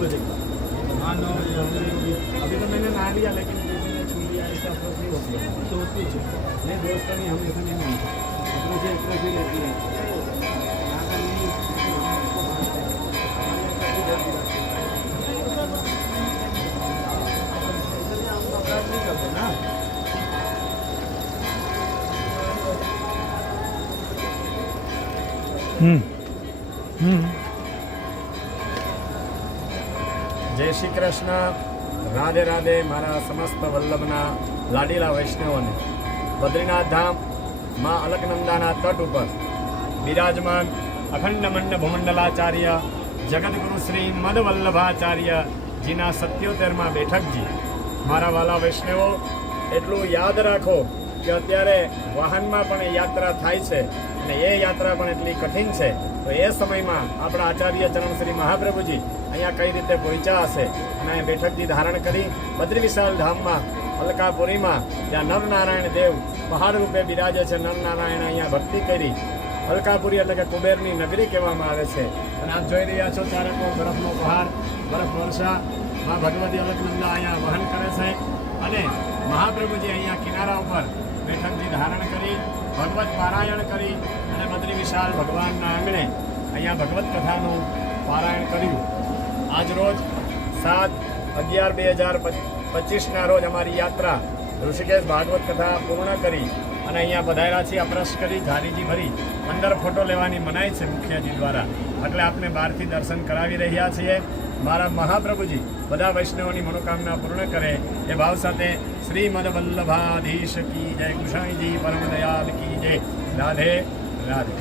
Project अभी तो मैंने ना लिया लेकिन छू लिया नहीं दोस्त नहीं हम ऐसा नहीं मानते रहती है हम्म। हम्म। જય શ્રી કૃષ્ણ. રાધે રાધે મારા સમસ્ત વલ્લભના લાડીલા વૈષ્ણવોને. બદ્રીનાથ ધામ, માં અલકનંદાના તટ ઉપર બિરાજમાન અખંડ મંડ ભૂમંડલાચાર્ય જગદગુરુ શ્રી મદ વલ્લભાચાર્ય જીના સત્યોતેરમાં બેઠકજી. મારા વાલા વૈષ્ણવો, એટલું યાદ રાખો કે અત્યારે વાહનમાં પણ યાત્રા થાય છે અને એ યાત્રા પણ એટલી કઠિન છે, તો એ સમયમાં આપણા આચાર્ય ચરણ શ્રી મહાપ્રભુજી અહીંયા કઈ રીતે પહોંચ્યા હશે? અને બેઠકથી ધારણ કરી બદ્રી વિશાલ ધામમાં અલકાપુરીમાં જ્યાં નરનારાયણ દેવ પહાડ રૂપે બિરાજે છે, નરનારાયણ અહીંયા ભક્તિ કરી. અલકાપુરી એટલે કે કુબેરની નગરી કહેવામાં આવે છે. અને આપ જોઈ રહ્યા છો તો બરફનો પહાડ, બરફ વર્ષા, માં ભગવતી અલકનંદા અહીંયા વહન કરે છે. અને મહાપ્રભુજી અહીંયા કિનારા ઉપર બેઠકજી ધારણ કરી, ભગવત પારાયણ કરી અને બદ્રી વિશાલ ભગવાનના આંગણે અહીંયા ભગવત કથાનું પારાયણ કર્યું. આજ રોજ સાત અગિયાર બે હજાર પચીસના રોજ અમારી યાત્રા ઋષિકેશ ભાગવત કથા પૂર્ણ કરી અને અહીંયા બધાયેલા છીએ, અપરસ કરી ધારીજી ભરી અંદર ફોટો લેવાની મનાઈ છે મુખ્યજી દ્વારા. એટલે આપને બહારથી દર્શન કરાવી રહ્યા છીએ. મારા મહાપ્રભુજી બધા વૈષ્ણવોની મનોકામના પૂર્ણ કરે. એ ભાવ સાથે શ્રી મદવલ્લભાધીશ કી જય ગુસાઈજી પરમ દયાલ કી જય. રાધે રાધે.